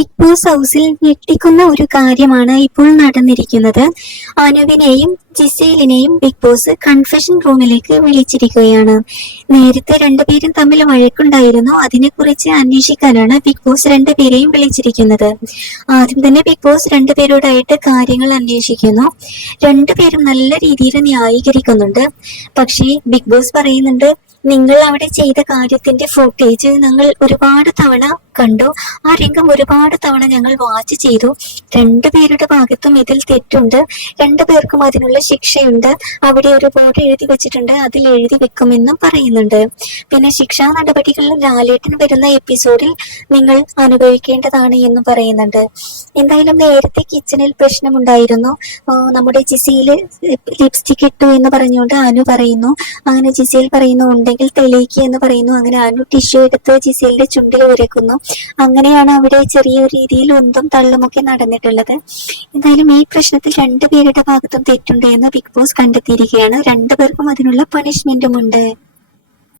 Big boss ഹൗസിൽ ഞെട്ടിക്കുന്ന ഒരു കാര്യമാണ് ഇപ്പോൾ നടന്നിരിക്കുന്നത്. അനുവിനെയും ജിസേലിനെയും ബിഗ് ബോസ് കൺഫെഷൻ റൂമിലേക്ക് വിളിച്ചിരിക്കുകയാണ്. നേരത്തെ രണ്ടുപേരും തമ്മിൽ വഴക്കുണ്ടായിരുന്നു. അതിനെക്കുറിച്ച് അന്വേഷിക്കാനാണ് ബിഗ് ബോസ് രണ്ടുപേരെയും വിളിച്ചിരിക്കുന്നത്. ആദ്യം തന്നെ ബിഗ് ബോസ് രണ്ടുപേരോടായിട്ട് കാര്യങ്ങൾ അന്വേഷിക്കുന്നു. രണ്ടുപേരും നല്ല രീതിയിൽ ന്യായീകരിക്കുന്നുണ്ട്. പക്ഷേ ബിഗ് ബോസ് പറയുന്നുണ്ട് നിങ്ങൾ അവിടെ ചെയ്ത കാര്യത്തിന്റെ ഫുട്ടേജ് ഞങ്ങൾ ഒരുപാട് തവണ കണ്ടു. ആ രംഗം ഒരുപാട് തവണ ഞങ്ങൾ വാച്ച് ചെയ്തു. രണ്ടുപേരുടെ ഭാഗത്തും ഇതിൽ തെറ്റുണ്ട്. രണ്ടുപേർക്കും അതിനുള്ള ശിക്ഷയുണ്ട്. അവിടെ ഒരു ബോർഡ് എഴുതി വെച്ചിട്ടുണ്ട്. അതിൽ എഴുതി വെക്കുമെന്നും പറയുന്നുണ്ട്. പിന്നെ ശിക്ഷാ നടപടികളിൽ ലാലേട്ടൻ വരുന്ന എപ്പിസോഡിൽ നിങ്ങൾ അനുഭവിക്കേണ്ടതാണ് എന്ന് പറയുന്നുണ്ട്. എന്തായാലും നേരത്തെ കിച്ചണിൽ പ്രശ്നമുണ്ടായിരുന്നു. നമ്മുടെ ജിസിയിൽ ലിപ്സ്റ്റിക് ഇട്ടു എന്ന് പറഞ്ഞുകൊണ്ട് അനു പറയുന്നു. അങ്ങനെ ജിസയിൽ പറയുന്നു ഉണ്ടെങ്കിൽ തെളിയിക്കുക എന്ന് പറയുന്നു. അങ്ങനെ അനു ടിഷ്യൂ എടുത്ത് ജിസിയിലെ ചുണ്ടിൽ ഉരക്കുന്നു. അങ്ങനെയാണ് അവിടെ ചെറിയൊരു രീതിയിൽ ഒന്നും തള്ളുമൊക്കെ നടന്നിട്ടുള്ളത്. എന്തായാലും ഈ പ്രശ്നത്തിൽ രണ്ടുപേരുടെ ഭാഗത്തും തെറ്റുണ്ട് എന്ന് ബിഗ് ബോസ് കണ്ടെത്തിയിരിക്കുകയാണ്. രണ്ടുപേർക്കും അതിനുള്ള പണിഷ്മെന്റും ഉണ്ട്.